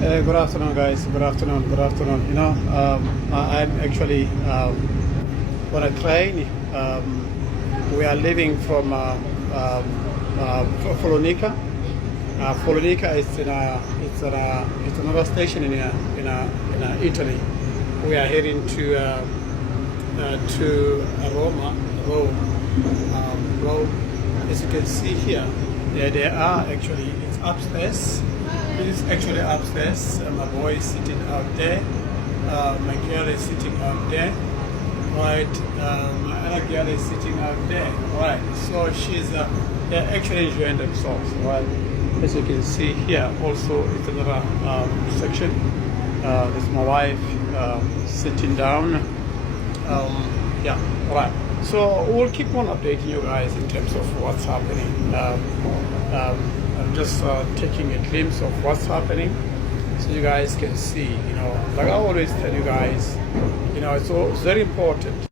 Good afternoon, guys. Good afternoon. Good afternoon. I'm actually on a train. We are leaving from Follonica. Follonica is it's another station in Italy. We are heading to Roma, Rome. Rome. As you can see here, they are actually, it's upstairs. It is actually upstairs. My boy is sitting out there. My girl is sitting out there. Right. My other girl is sitting out there. Right. So they're actually enjoying themselves. Right. As you can see here, also it's another section. There's my wife sitting down. Yeah. Right. So we'll keep on updating you guys in terms of what's happening. I'm just taking a glimpse of what's happening so you guys can see, like I always tell you guys, it's very important